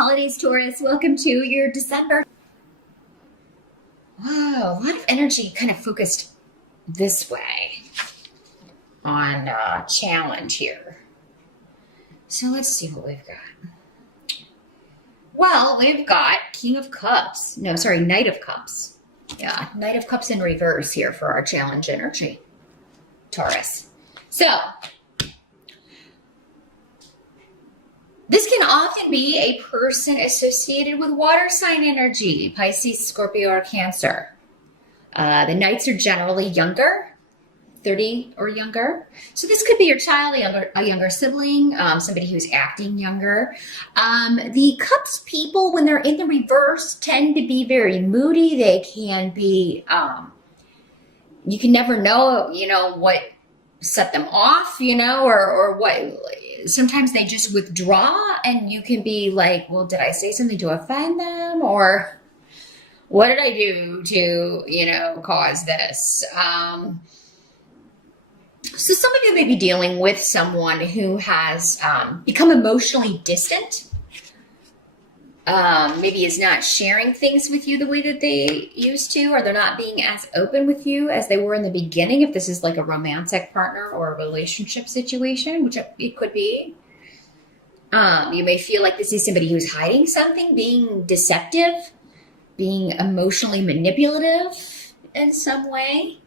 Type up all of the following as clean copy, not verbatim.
holidays, Taurus. Welcome to your December. Wow, a lot of energy kind of focused this way on challenge here. So let's see what we've got. Well, we've got King of Cups. No, sorry, Knight of Cups. Yeah, Knight of Cups in reverse here for our challenge energy, Taurus. So this can often be a person associated with water sign energy, Pisces, Scorpio, or Cancer. The Knights are generally younger, 30 or younger. So this could be your child, a younger sibling, somebody who's acting younger. The Cups people, when they're in the reverse, tend to be very moody. They can be, you can never know, what set them off, or what. Sometimes they just withdraw and you can be like, well, did I say something to offend them? Or what did I do to, cause this? So some of you may be dealing with someone who has become emotionally distant. Maybe is not sharing things with you the way that they used to, or they're not being as open with you as they were in the beginning. If this is like a romantic partner or a relationship situation, which it could be. You may feel like this is somebody who's hiding something, being deceptive, being emotionally manipulative in some way.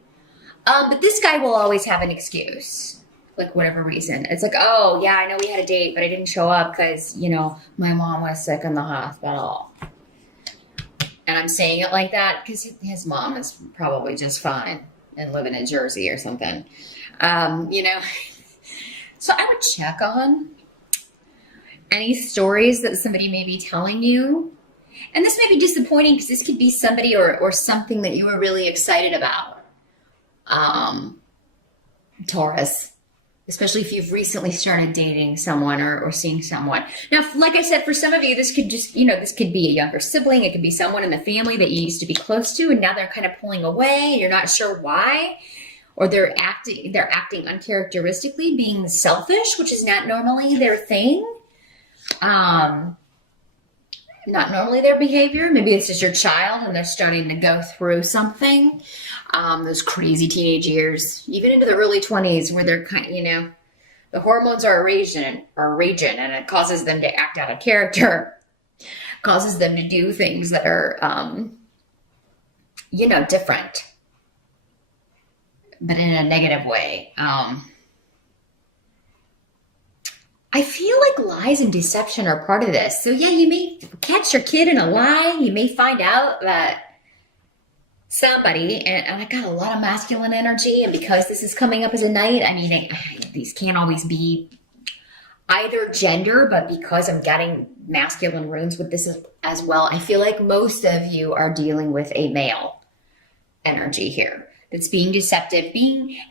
But this guy will always have an excuse, like whatever reason. It's like, oh, yeah, I know we had a date, but I didn't show up because, my mom was sick in the hospital. And I'm saying it like that because his mom is probably just fine and living in Jersey or something. So I would check on any stories that somebody may be telling you. And this may be disappointing because this could be somebody or something that you were really excited about. Taurus, especially if you've recently started dating someone or seeing someone. Now, like I said, for some of you, this could just, this could be a younger sibling. It could be someone in the family that you used to be close to, and now they're kind of pulling away and you're not sure why, or they're acting uncharacteristically, being selfish, which is not normally their thing. Not normally their behavior. Maybe it's just your child and they're starting to go through something. Those crazy teenage years, even into the early 20s where they're kind of, the hormones are raging and it causes them to act out of character, causes them to do things that are, different, but in a negative way. I feel like lies and deception are part of this. So yeah, you may catch your kid in a lie. You may find out that somebody, and I got a lot of masculine energy, and because this is coming up as a night, these can't always be either gender, but because I'm getting masculine runes with this as well, I feel like most of you are dealing with a male energy here. That's being deceptive,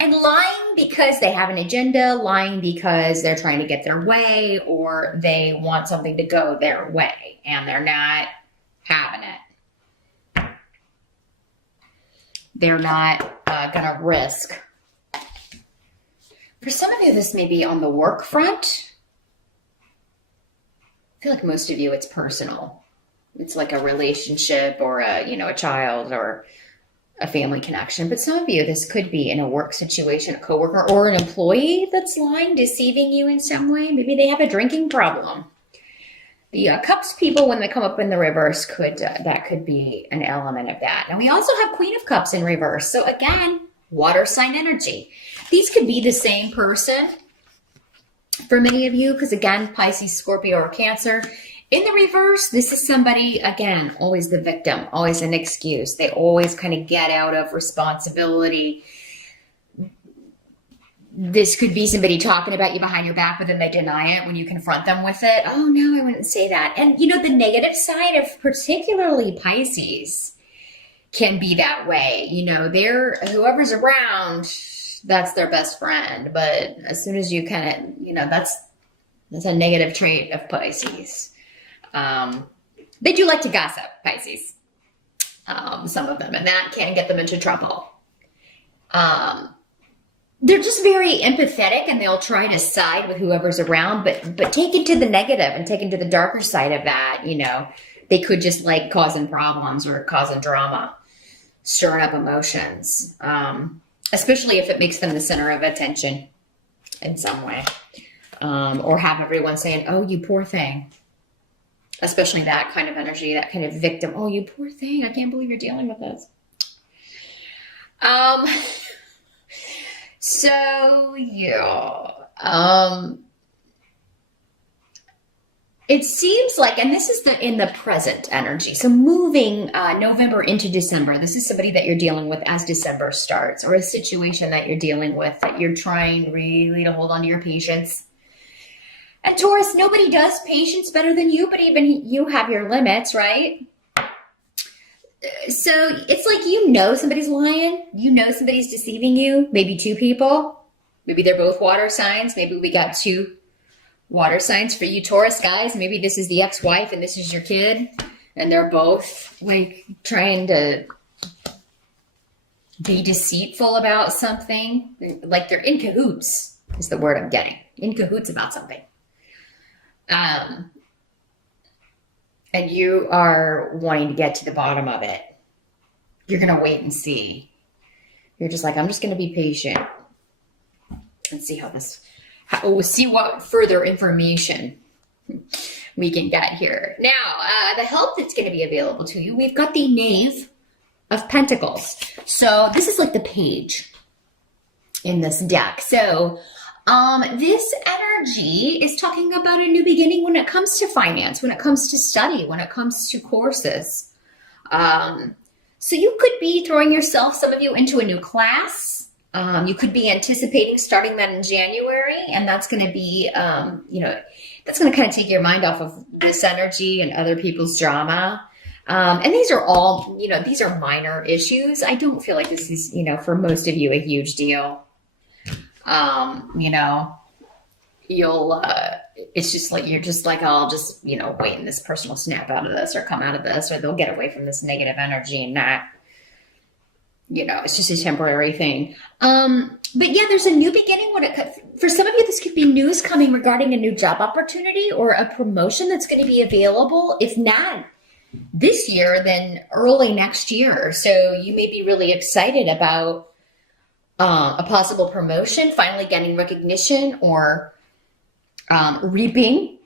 and lying because they have an agenda, lying because they're trying to get their way, or they want something to go their way and they're not having it. They're not gonna risk. For some of you, this may be on the work front. I feel like most of you, it's personal. It's like a relationship or a child or a family connection. But some of you, this could be in a work situation, a coworker or an employee that's lying, deceiving you in some way. Maybe they have a drinking problem. The Cups people, when they come up in the reverse, that could be an element of that. And we also have Queen of Cups in reverse. So again, water sign energy. These could be the same person for many of you, because again, Pisces, Scorpio, or Cancer. In the reverse, this is somebody, again, always the victim, always an excuse. They always kind of get out of responsibility. This could be somebody talking about you behind your back, but then they deny it when you confront them with it. Oh, no, I wouldn't say that. And, the negative side of particularly Pisces can be that way. Whoever's around, that's their best friend. But as soon as you kind of, that's a negative trait of Pisces. They do like to gossip, Pisces. Some of them, and that can get them into trouble. they're just very empathetic and they'll try to side with whoever's around, but take it to the negative and take it to the darker side of that. They could just like causing problems or causing drama, stirring up emotions, especially if it makes them the center of attention in some way, or have everyone saying, oh, you poor thing, especially that kind of energy, that kind of victim. Oh, you poor thing. I can't believe you're dealing with this. So yeah, it seems like, and this is in the present energy. So moving November into December, this is somebody that you're dealing with as December starts, or a situation that you're dealing with that you're trying really to hold on to your patience. And Taurus, nobody does patience better than you, but even you have your limits, right? So it's like, somebody's lying, somebody's deceiving you, maybe two people, maybe they're both water signs. Maybe we got two water signs for you Taurus guys. Maybe this is the ex-wife and this is your kid, and they're both like trying to be deceitful about something. Like they're in cahoots is the word I'm getting. In cahoots about something. And you are wanting to get to the bottom of it. You're going to wait and see. You're just like, I'm just going to be patient and see see what further information we can get here. Now, the help that's going to be available to you, we've got the Knave of Pentacles. So this is like the page in this deck. So this energy is talking about a new beginning when it comes to finance, when it comes to study, when it comes to courses. So you could be throwing yourself, some of you, into a new class. You could be anticipating starting that in January, and that's going to be, that's going to kind of take your mind off of this energy and other people's drama. And these are all, these are minor issues. I don't feel like this is, for most of you, a huge deal. It's just like, you're just like, I'll just, wait and this person will snap out of this or come out of this, or they'll get away from this negative energy and not, it's just a temporary thing. But yeah, there's a new beginning for some of you, this could be news coming regarding a new job opportunity or a promotion that's going to be available. If not this year, then early next year. So you may be really excited about a possible promotion, finally getting recognition, or reaping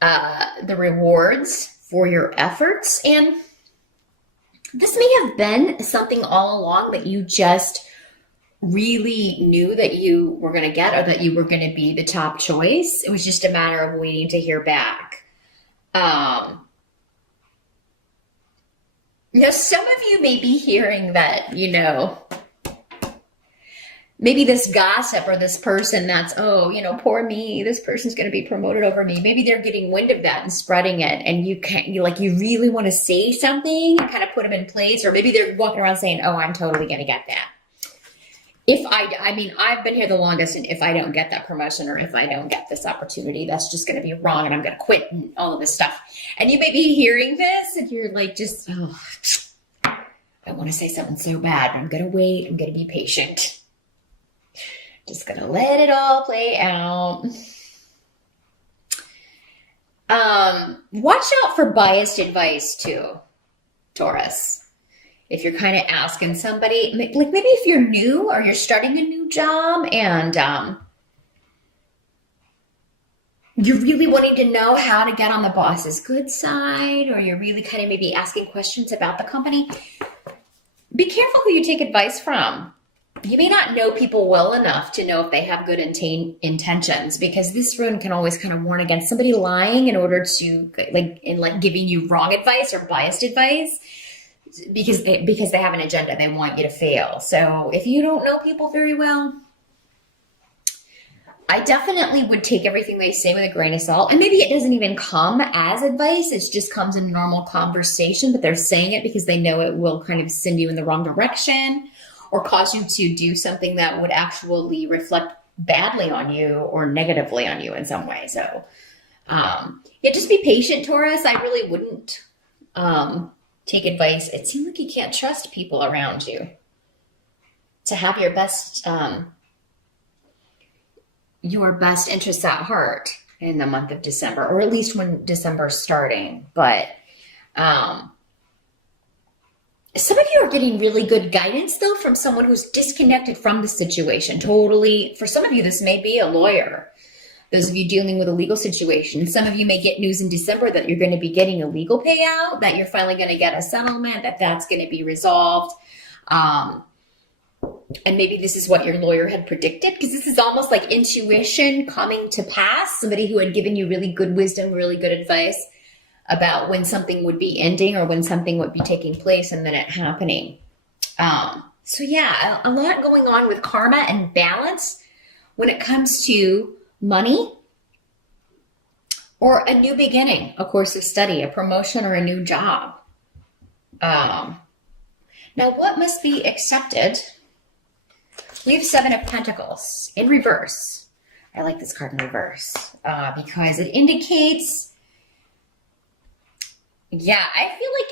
the rewards for your efforts. And this may have been something all along that you just really knew that you were going to get, or that you were going to be the top choice. It was just a matter of waiting to hear back. Some of you may be hearing that, maybe this gossip or this person that's, poor me, this person's going to be promoted over me. Maybe they're getting wind of that and spreading it. And you really want to say something and kind of put them in place. Or maybe they're walking around saying, oh, I'm totally going to get that. I've been here the longest, and if I don't get that promotion, or if I don't get this opportunity, that's just going to be wrong, and I'm going to quit and all of this stuff. And you may be hearing this and you're like, I want to say something so bad, but I'm going to wait. I'm going to be patient. Just going to let it all play out. Watch out for biased advice too, Taurus. If you're kind of asking somebody, like maybe if you're new or you're starting a new job and you're really wanting to know how to get on the boss's good side, or you're really kind of maybe asking questions about the company, be careful who you take advice from. You may not know people well enough to know if they have good intentions, because this rune can always kind of warn against somebody lying in order to giving you wrong advice or biased advice, because they have an agenda. They want you to fail. So if you don't know people very well, I definitely would take everything they say with a grain of salt. And maybe it doesn't even come as advice. It just comes in normal conversation, but they're saying it because they know it will kind of send you in the wrong direction, or cause you to do something that would actually reflect badly on you or negatively on you in some way. So, just be patient, Taurus. I really wouldn't take advice. It seems like you can't trust people around you to have your best your best interests at heart in the month of December, or at least when December's starting. But some of you are getting really good guidance, though, from someone who's disconnected from the situation. Totally. For some of you, this may be a lawyer. Those of you dealing with a legal situation. Some of you may get news in December that you're going to be getting a legal payout, that you're finally going to get a settlement, that's going to be resolved. And maybe this is what your lawyer had predicted, because this is almost like intuition coming to pass. Somebody who had given you really good wisdom, really good advice about when something would be ending or when something would be taking place, and then it happening. So yeah, a lot going on with karma and balance when it comes to money or a new beginning, a course of study, a promotion, or a new job. Now, what must be accepted? We have Seven of Pentacles in reverse. I like this card in reverse because it indicates, yeah, I feel like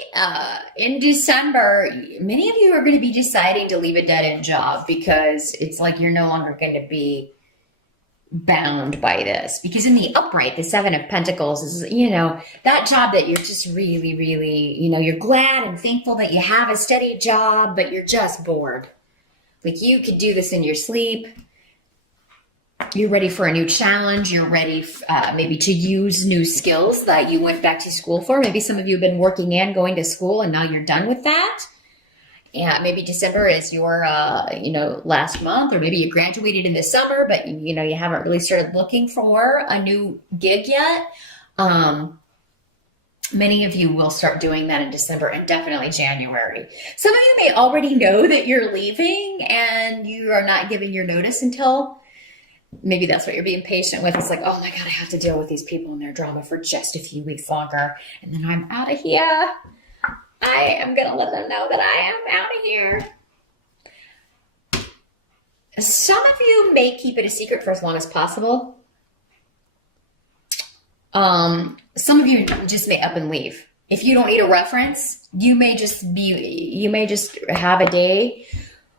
in December, many of you are going to be deciding to leave a dead-end job because it's like you're no longer going to be bound by this. Because in the upright, the Seven of Pentacles is, that job that you're just really, really, you're glad and thankful that you have a steady job, but you're just bored. Like you could do this in your sleep. You're ready for a new challenge. You're ready maybe to use new skills that you went back to school for. Maybe some of you have been working and going to school and now you're done with that. Yeah, maybe December is your, last month, or maybe you graduated in the summer, but you haven't really started looking for a new gig yet. Many of you will start doing that in December and definitely January. Some of you may already know that you're leaving and you are not giving your notice until, maybe that's what you're being patient with. It's like, oh my God, I have to deal with these people and their drama for just a few weeks longer. And then I'm out of here. I am going to let them know that I am out of here. Some of you may keep it a secret for as long as possible. Some of you just may up and leave. If you don't need a reference, you may just have a day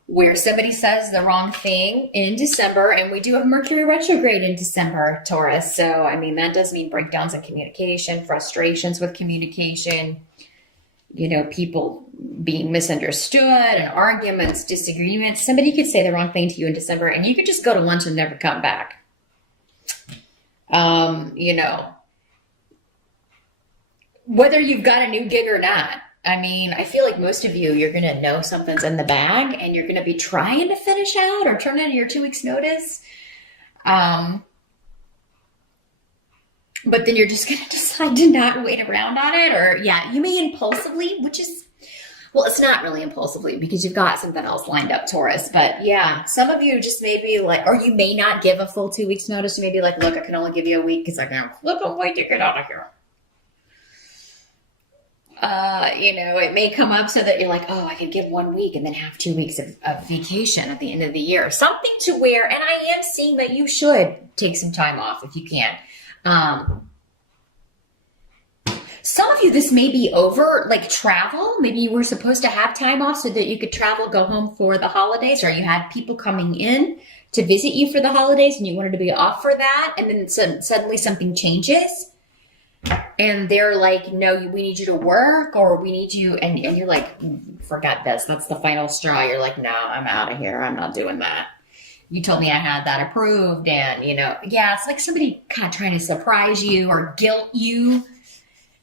where somebody says the wrong thing in December, and we do have Mercury retrograde in December, Taurus. So, that does mean breakdowns in communication, frustrations with communication, people being misunderstood and arguments, disagreements. Somebody could say the wrong thing to you in December and you could just go to lunch and never come back. Whether you've got a new gig or not. I feel like most of you, you're going to know something's in the bag and you're going to be trying to finish out or turn in your 2 weeks notice. But then you're just going to decide to not wait around on it. Or you may impulsively, which is, well, it's not really impulsively because you've got something else lined up, Taurus. But yeah, some of you just may be like, or you may not give a full 2 weeks notice. You may be like, look, I can only give you a week because I can't flip a way to get out of here. It may come up so that you're like, oh, I could give 1 week and then have 2 weeks of vacation at the end of the year. Something to where, and I am seeing that you should take some time off if you can. Some of you, this may be over, like travel. Maybe you were supposed to have time off so that you could travel, go home for the holidays, or you had people coming in to visit you for the holidays and you wanted to be off for that. And then suddenly something changes and they're like, no, we need you to work, or we need you. And you're like, forgot this. That's the final straw. You're like, no, I'm out of here. I'm not doing that. You told me I had that approved. And, it's like somebody kind of trying to surprise you or guilt you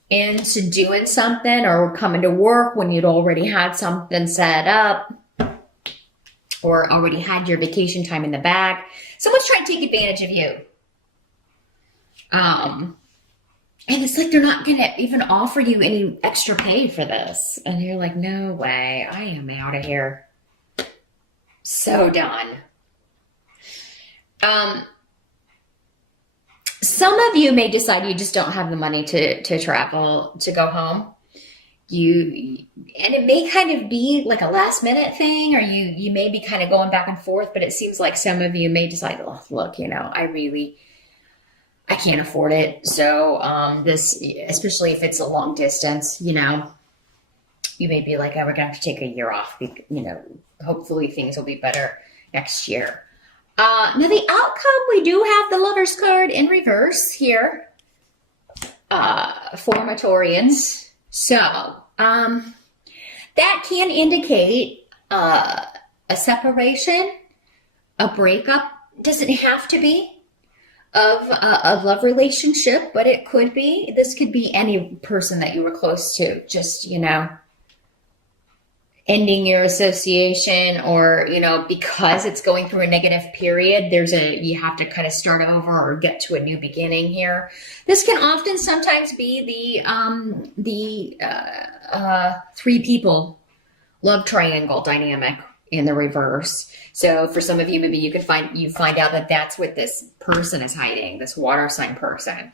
into doing something or coming to work when you'd already had something set up or already had your vacation time in the bag. Someone's trying to take advantage of you. And it's like they're not going to even offer you any extra pay for this. And you're like, no way, I am out of here. So done. Some of you may decide you just don't have the money to travel, to go home. And it may kind of be like a last minute thing, or you may be kind of going back and forth, but it seems like some of you may decide, oh, look, I can't afford it. So, this, especially if it's a long distance, you may be like, oh, we're going to have to take a year off. Hopefully things will be better next year. Now the outcome, we do have the Lover's card in reverse here for Taurians. So that can indicate a separation, a breakup. Doesn't have to be of a love relationship, but it could be. This could be any person that you were close to, just, ending your association, or, because it's going through a negative period, you have to kind of start over or get to a new beginning here. This can often sometimes be the three people love triangle dynamic in the reverse. So for some of you, maybe you find out that that's what this person is hiding, this water sign person.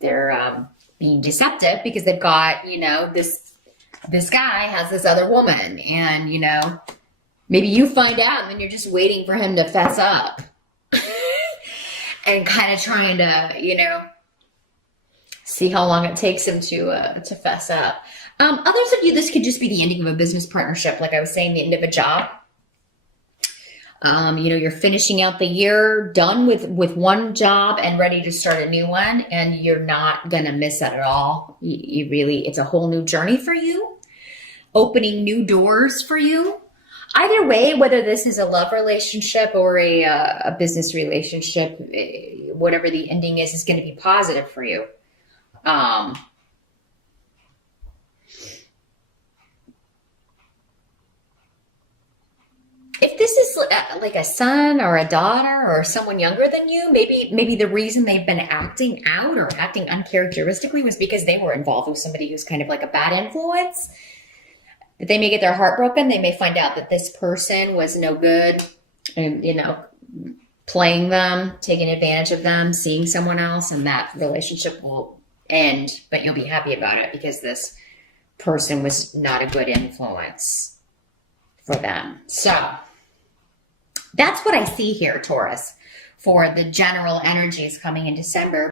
They're being deceptive because they've got, this guy has this other woman, and, maybe you find out and then you're just waiting for him to fess up and kind of trying to, see how long it takes him to fess up. Others of you, this could just be the ending of a business partnership. Like I was saying, the end of a job. You're finishing out the year, done with one job and ready to start a new one, and you're not going to miss that at all. It's a whole new journey for you, opening new doors for you. Either way, whether this is a love relationship or a business relationship, whatever the ending is going to be positive for you. If this is like a son or a daughter or someone younger than you, maybe the reason they've been acting out or acting uncharacteristically was because they were involved with somebody who's kind of like a bad influence. That they may get their heart broken. They may find out that this person was no good and, playing them, taking advantage of them, seeing someone else, and that relationship will end, but you'll be happy about it because this person was not a good influence for them. So that's what I see here, Taurus, for the general energies coming in December.